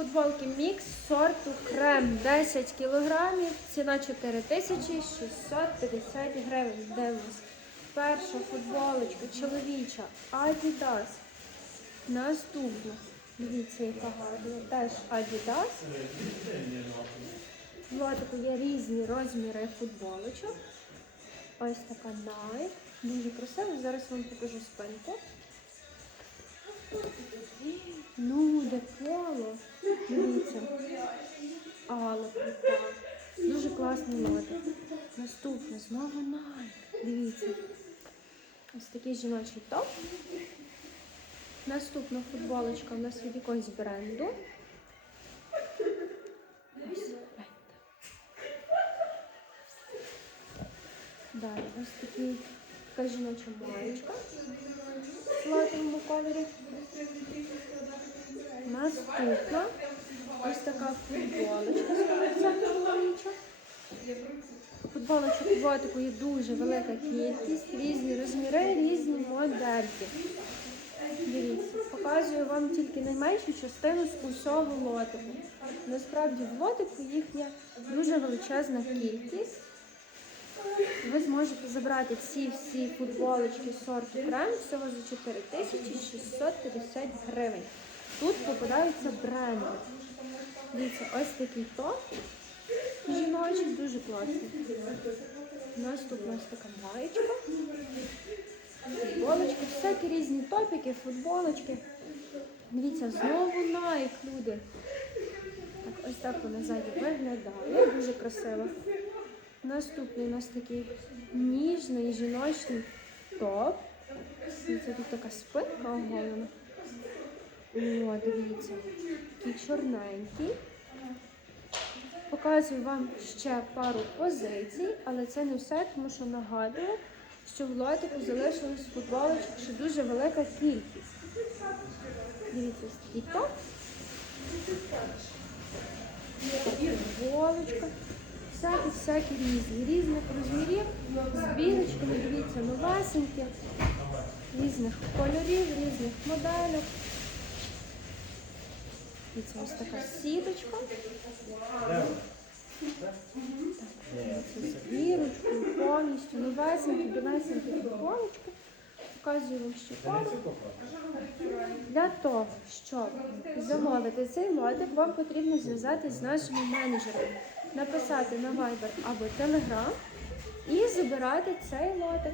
Футболки мікс сорту крем 10 кілограмів, ціна 4650 гривень. Дивимось. Перша футболочка чоловіча Adidas. Наступна. Дивіться, яка гарна. Теж Adidas. Лотику є різні розміри футболочок. Ось така Nike. Дуже красива. Зараз вам покажу спинку. Ну, де поло. Дивіться. Але крута. Дуже класний лотик. Наступне, знову Nike. Дивіться. Ось такий жіночий топ. Наступна футболочка у нас від якогось бренду. Далі ось такий, така жіноча маєчка в золотому кольорі. Наступна ось така футболочка. Футболочок у лотику є дуже велика кількість, різні розміри, різні модельки. Дивіться, показую вам тільки найменшу частину з усього лотику. Насправді в лотику їх є дуже величезна кількість. Ви зможете забрати ці всі футболочки сорту крем всього за 4650 гривень. Тут попадаються бренди. Дивіться, ось такий топ жіночий, дуже класний. Наступна ось така маєчка. Футболочки, всякі різні топіки, футболочки. Дивіться, знову Nike, люди. Так, ось так вона ззаді виглядає. Дуже красиво. Наступний у нас такий ніжний жіночний топ. Дивіться, тут така спинка оголена. О, дивіться, такий чорненький. Показую вам ще пару позицій, але це не все, тому що нагадую, що в лотику залишилось футболочок ще дуже велика кількість. Дивіться, топ. Футболочка. Всякі-всякі різні. Різних розмірів. З бірочками, дивіться, новесенькі. Різних кольорів, різних моделів. Дивіться, ось така сіточка. Це з бірочкою, повністю новесенькі, білесенькі футболочки. Показую вам ще пару. Для того, щоб замовити цей лотик, вам потрібно зв'язатися з нашими менеджерами, написати на Viber або Telegram і забирати цей лотик.